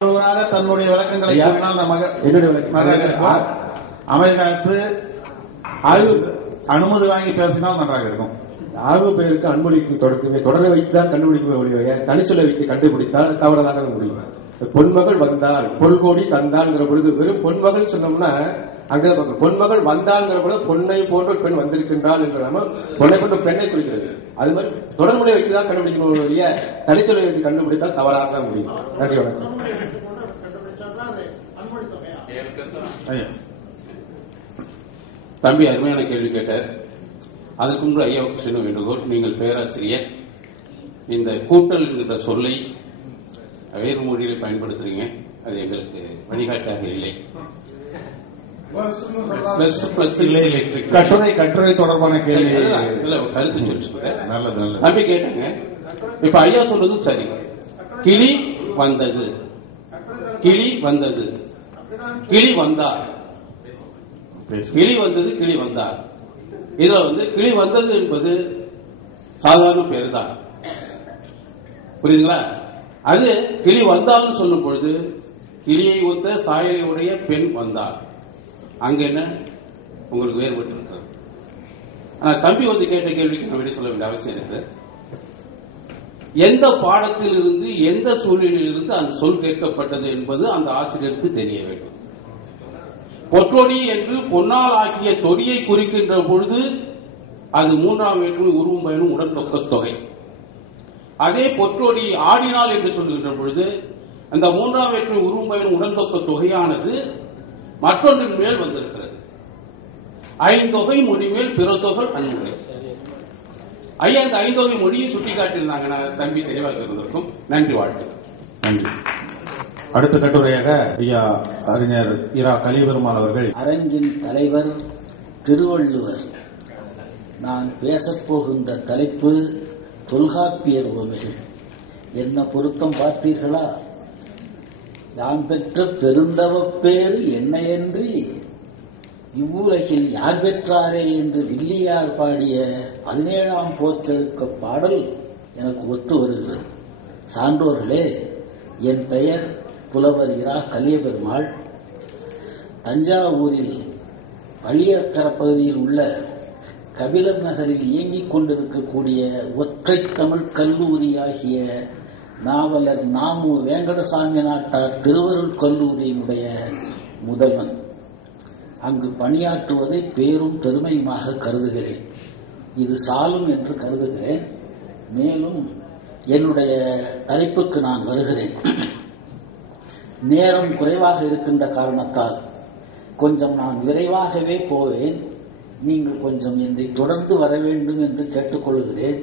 தன்னுடைய விளக்கங்களை அமெரிக்காவுக்கு அனுமதி வாங்கி பேசினால் நன்றாக இருக்கும். ஆய்வு பெயருக்கு அன்மொழிக்கு தொடரை வைத்துதான் கண்டுபிடிக்க முடியும். தனிச்சொல்லை வைத்து கண்டுபிடித்தால் தவறதாக முடியும். பொன்மகள் வந்தால் பொருள்கோடி தந்தாள்ங்கிற பொழுது வெறும் பொன்மகள் சொன்னோம்னா அங்கதான் பொன்மகள் வந்தாள்ங்கிற பொழுது பொன்னை போன்ற பெண் வந்திருக்கின்றாள் என்று நம்ம பொன்னை போன்ற பெண்ணை குறிக்கிறது. அது மாதிரி தொடர்முறை வைத்துதான் கண்டுபிடிக்கணும் இல்லையா, தனிச்சொல்லை வைத்து கண்டுபிடித்தால் தவறாக முடியும். நன்றி, வணக்கம். தம்பி அருமையான கேள்வி கேட்டார். அதுக்கு முன்பு ஐயாவுக்கு சின்ன வேண்டுகோள். நீங்கள் பேராசிரியர், இந்த கூட்டல் என்கிற சொல்லை வேறு மொழியில் பயன்படுத்துறீங்க, அது எங்களுக்கு வழிகாட்டாக இல்லை. கட்டுரை தொடர்பான கேள்வி கருத்து சொல்லிட்டு நல்லது நல்லது தம்பி கேட்டாங்க. இப்ப ஐயா சொல்றது சரி. கிளி வந்தது, கிளி வந்தது, கிளி வந்தார், கிளி வந்தது, கிளி வந்தார். இதுல கிளி வந்தது என்பது சாதாரண பேரு தான், புரியுதுங்களா? அது கிளி வந்தாலும் சொல்லும் பொழுது கிளியை ஒத்த சாயலை உடைய பெண் வந்தார். அங்க என்ன உங்களுக்கு வேறுபட்டு இருக்கிறது. ஆனா தம்பி கேட்ட கேள்விக்கு நான் விட சொல்ல வேண்டிய அவசியம் இருக்கு. எந்த பாடத்தில் இருந்து எந்த சூழ்நிலையில் இருந்து அந்த சொல் கேட்கப்பட்டது என்பது அந்த ஆசிரியருக்கு தெரிய வேண்டும். பொற்றொடி என்று பொன்னால் ஆக்கிய தொடியை குறிக்கின்ற பொழுது அது மூன்றாம் வேற்றுமை உருவும் பயனும் உடன்தொக்க தொகை. அதே பொற்றொடி ஆடினால் என்று சொல்லுகின்ற பொழுது அந்த மூன்றாம் வேற்றுமை உருவும் பயனும் உடன்தொக்க தொகையானது மற்றொன்றின் மேல் வந்திருக்கிறது. ஐந்தொகை மொழி மேல் பிற தொகை அன்மொழி. ஐயா இந்த ஐந்தொகை மொழியை சுட்டிக்காட்டியிருந்தாங்க, தம்பி தெளிவாக இருந்திருக்கும். நன்றி, வாழ்த்து. நன்றி. அடுத்த கட்டுரையாக ஐயா அறிஞர் இரா கலிபெருமாள் அவர்கள். அரங்கின் தலைவர் திருவள்ளுவர். நான் பேசப்போகின்ற தலைப்பு தொல்காப்பியர் உவமைகள். என்ன பொருத்தம் பார்த்தீர்களா? யான் பெற்ற பெருந்தவப்பேறு என்னையன்றி இவ்வுலகில் யார் பெற்றாரே என்று வில்லியார் பாடிய 17ஆம் போர்ச்செழுக்க பாடல் எனக்கு ஒத்து வருகிறது. சான்றோர்களே, என் பெயர் புலவர் இரா கலியபெருமாள். தஞ்சாவூரில் பள்ளியற்கர பகுதியில் உள்ள கபிலர் நகரில் இயங்கிக் கொண்டிருக்கக்கூடிய ஒற்றை தமிழ் கல்லூரியாகிய நாவலர் நாமு வேங்கடசாமி நாட்டார் திருவருள் கல்லூரியினுடைய முதல்வன். அங்கு பணியாற்றுவதை பேரும் பெருமையுமாக கருதுகிறேன். இது சாலும் என்று கருதுகிறேன். மேலும் என்னுடைய தலைப்புக்கு நான் வருகிறேன். நேரம் குறைவாக இருக்கின்ற காரணத்தால் கொஞ்சம் நான் விரைவாகவே போவேன். நீங்கள் கொஞ்சம் என்னை தொடர்ந்து வர வேண்டும் என்று கேட்டுக்கொள்கிறேன்.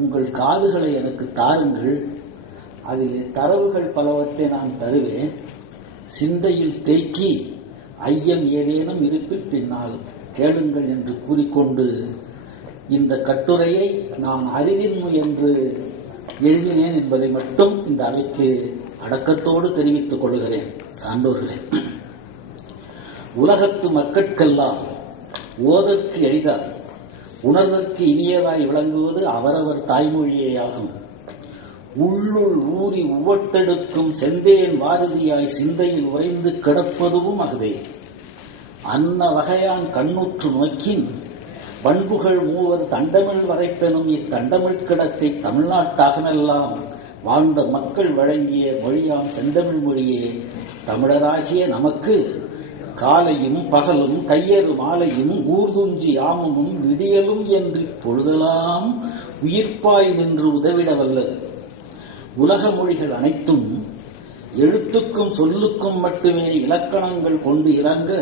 உங்கள் காதுகளை எனக்கு தாருங்கள். அதிலே தரவுகள் பலவற்றை நான் தருவேன். சிந்தையில் தேக்கி ஐயம் ஏதேனும் இருப்பில் பின்னால் கேளுங்கள் என்று கூறிக்கொண்டு இந்த கட்டுரையை நான் அறிவின்மை என்று எழுதினேன் என்பதை மட்டும் இந்த அவைக்கு அடக்கத்தோடு தெரிவித்துக் கொள்கிறேன். சான்றோர்களே, உலகத்து மக்கட்கெல்லாம் ஓதற்கு எளிதாய் உணர்தற்கு இனியதாய் விளங்குவது அவரவர் தாய்மொழியே ஆகும். உள்ளுள் ஊறி உவட்டெடுக்கும் செந்தேன் வாரதியாய் சிந்தையில் உறைந்து கிடப்பதுவும் அகுதே. அன்ன வகையான் கண்ணுற்று நோக்கின் பண்புகள் மூவர் தண்டமிழ் வரைப்பெனும் இத்தண்டமிழ் கிடக்கை தமிழ்நாட்டாகமெல்லாம் வாழ்ந்த மக்கள் வழங்கிய மொழியாம் செந்தமிழ் மொழியே தமிழராகிய நமக்கு காலையும் பகலும் கையறு மாலையும் ஊர்துஞ்சி யாமமும் விடியலும் என்று பொழுதெல்லாம் உயிர்ப்பாய் நின்று உதவிட வல்லது. உலக மொழிகள் அனைத்தும் எழுத்துக்கும் சொல்லுக்கும் மட்டுமே இலக்கணங்கள் கொண்டு இறங்க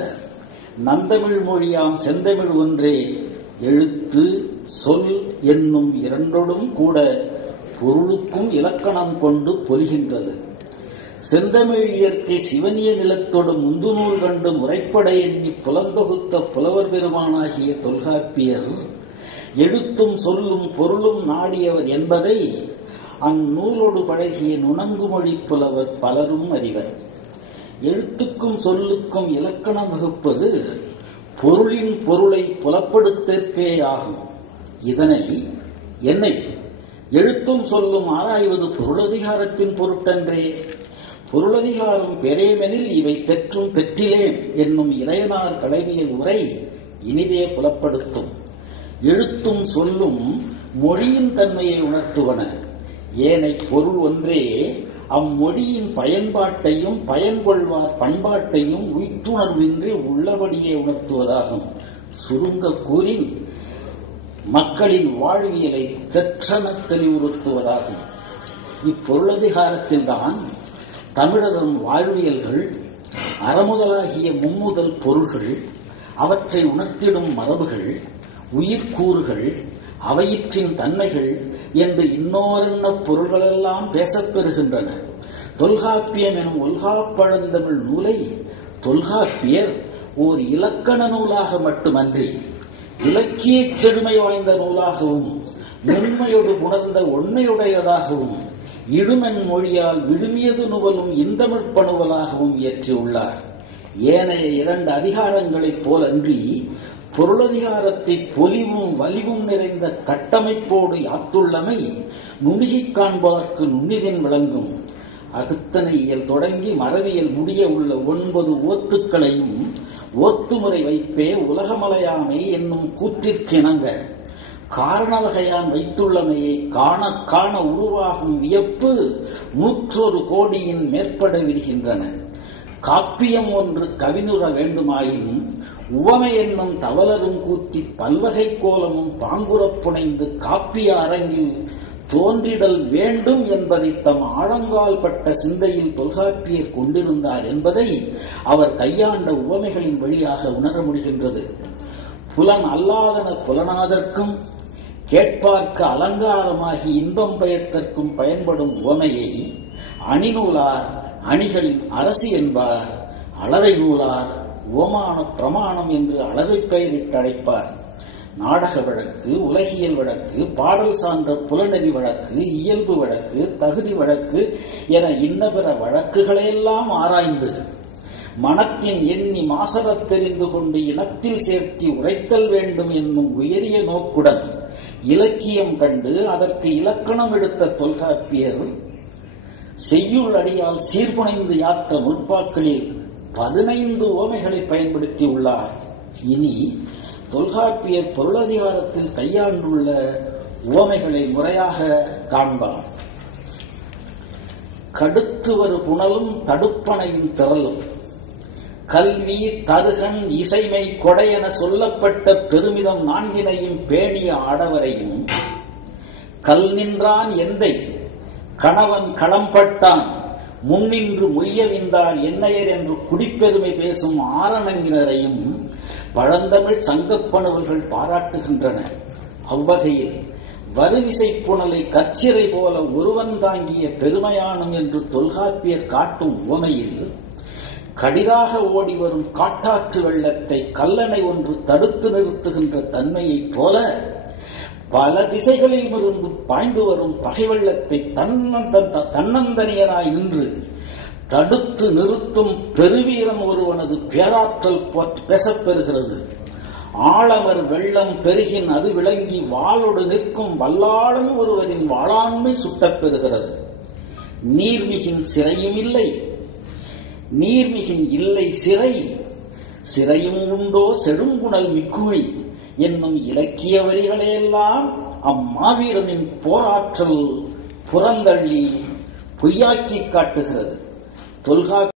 நந்தமிழ் மொழியாம் செந்தமிழ் ஒன்றே எழுத்து சொல் என்னும் இரண்டோடும் கூட பொருளுக்கும் இலக்கணம் கொண்டு பொலிகின்றது. செந்தமிழ் இயற்கை சிவனிய நிலத்தோடு முந்துநூல் கண்டு முறைப்பட எண்ணி புலந்தொகுத்த புலவர் பெருமானாகிய தொல்காப்பியர் எழுத்தும் சொல்லும் பொருளும் நாடியவர் என்பதை அந்நூலோடு பழகிய நுணங்குமொழி புலவர் பலரும் அறிவர். எழுத்துக்கும் சொல்லுக்கும் இலக்கணம் வகுப்பது பொருளின் பொருளை புலப்படுத்தற்கே ஆகும். என்னை எழுத்தும் சொல்லும் ஆராய்வது பொருளதிகாரத்தின் பொருட்டன்றே. பொருளதிகாரம் பெறேமெனில் இவை பெற்றும் பெற்றிலேன் என்னும் இளையனார் களவிய உரை இனிதே புலப்படுத்தும். எழுத்தும் சொல்லும் மொழியின் தன்மையை உணர்த்துவன. ஏனை பொருள் ஒன்றே அம்மொழியின் பயன்பாட்டையும் பயன்கொள்வார் பண்பாட்டையும் உய்த்துணர்வின்றி உள்ளபடியே உணர்த்துவதாகும். சுருங்க கூறின் மக்களின் வாழ்வியலை தெற்றென தெளிவுறுத்துவதாகும். இப்பொருளதிகாரத்தில்தான் தமிழரின் வாழ்வியல்கள், அறமுதலாகிய மும்முதல் பொருள்கள், அவற்றை உணர்த்திடும் மரபுகள், உயிர்க்கூறுகள், அவையிற்றின் தன்மைகள் என்று இன்னோரென்ன பொருள்களெல்லாம் பேசப்பெறுகின்றன. தொல்காப்பியம் எனும் ஒல்காப்பழந்தமிழ் நூலை தொல்காப்பியர் ஓர் இலக்கண நூலாக மட்டுமன்றி இலக்கிய செழுமை வாய்ந்த நூலாகவும் நுண்மையோடு புணர்ந்த ஒன்மையுடையதாகவும் இடுமென் மொழியால் விழுமியது நுவலும் இந்தமிழ் பணுவலாகவும் இயற்றியுள்ளார். ஏனைய 2 அதிகாரங்களைப் போலன்றி பொருளதிகாரத்தை பொலிவும் வலிவும் நிறைந்த கட்டமைப்போடு யாத்துள்ளமை நுணுகிக் காண்பதற்கு நுண்ணிதின் விளங்கும். அகுத்தனை இயல் தொடங்கி மரபியல் முடிய உள்ள 9 ஓத்துக்களையும் ஓத்துமுறை வைப்பே உலகமலையாமை என்னும் கூற்றிற்கிணங்க காரண வைத்துள்ளமையை காண காண உருவாகும் வியப்பு 101 கோடியின் மேற்பட விடுகின்றன. காப்பியம் ஒன்று கவினுற வேண்டுமாயின் உவமை என்னும் தவலரும் கூத்தி பல்வகை கோலமும் பாங்குறப் புனைந்து காப்பிய அரங்கில் தோன்றிடல் வேண்டும் என்பதை தம் ஆழங்கால் பட்ட சிந்தையில் தொல்காப்பியர் கொண்டிருந்தார் என்பதை அவர் கையாண்ட உவமைகளின் வழியாக உணர முடிகின்றது. புலன் அல்லாதன புலனாதற்கும் கேட்பார்க்கு அலங்காரமாகி இன்பம் பயத்தற்கும் பயன்படும் உவமையை அணிநூலார் அணிகளின் அரசி என்பார். அளவை நூலார் உவமான பிரமாணம் என்று அளவை பெயரிட்டு அழைப்பார். நாடக வழக்கு, உலகியல் வழக்கு, பாடல் சான்ற புலனெறி வழக்கு, இயல்பு வழக்கு, தகுதி வழக்கு என இன்ன பிற வழக்குகளையெல்லாம் ஆராய்ந்து மனத்தின் எண்ணி மாசறத் தெரிந்து கொண்டு இனத்தில் சேர்த்தி உரைத்தல் வேண்டும் என்னும் உயரிய நோக்குடன் இலக்கியம் கண்டு அதற்கு இலக்கணம் எடுத்த தொல்காப்பியர் செய்யுள் அடியால் சீர்புனைந்து யாத்த நுட்பாக்களில் 15 உவமைகளை பயன்படுத்தியுள்ளார். இனி தொல்காப்பியர் பொருளதிகாரத்தில் கையாண்டுள்ள உவமைகளை முறையாக காண்பார். கடுத்து வரு புனலும் தடுப்பணையின் திரளும் கல்வி தருகன் இசைமை கொடையென சொல்லப்பட்ட பெருமிதம் 4னையும் பேணிய ஆடவரையும் கல் நின்றான் எந்தை கணவன் களம்பட்டான் முன்னின்று மொய்யவிந்தார் என்னையர் என்று குடிப்பெருமை பேசும் ஆரணங்கினரையும் பழந்தமிழ் சங்கப்பணுவல்கள் பாராட்டுகின்றன. அவ்வகையில் வருவிசை புனலை கற்சிறை போல ஒருவன் தாங்கிய பெருமையானும் என்று தொல்காப்பியர் காட்டும் உவமையில் கடிதாக ஓடி வரும் காட்டாற்று வெள்ளத்தை கல்லணை ஒன்று தடுத்து நிறுத்துகின்ற தன்மையைப் போல பல திசைகளில் இருந்து பாய்ந்து வரும் பகை வெள்ளத்தை தன்னந்தனியனாய் நின்று தடுத்து நிறுத்தும் பெருவீரன் ஒருவனது பேராற்றல் பேசப்பெறுகிறது. ஆளவர் வெள்ளம் பெருகின் அது விளங்கி வாளோடு நிற்கும் வல்லாளன் ஒருவரின் வாளாண்மை சுட்டப்பெறுகிறது. நீர்மிகின் சிறையும் இல்லை, நீர்மிகின் இல்லை சிறை, சிறையும் உண்டோ செடுங்குணல் மிக்குழி என்னும் இலக்கிய வரிகளையெல்லாம் அம்மாவீரனின் போராற்றல் புறந்தள்ளி பொய்யாக்கி காட்டுகிறது. தொல்காப்பியர்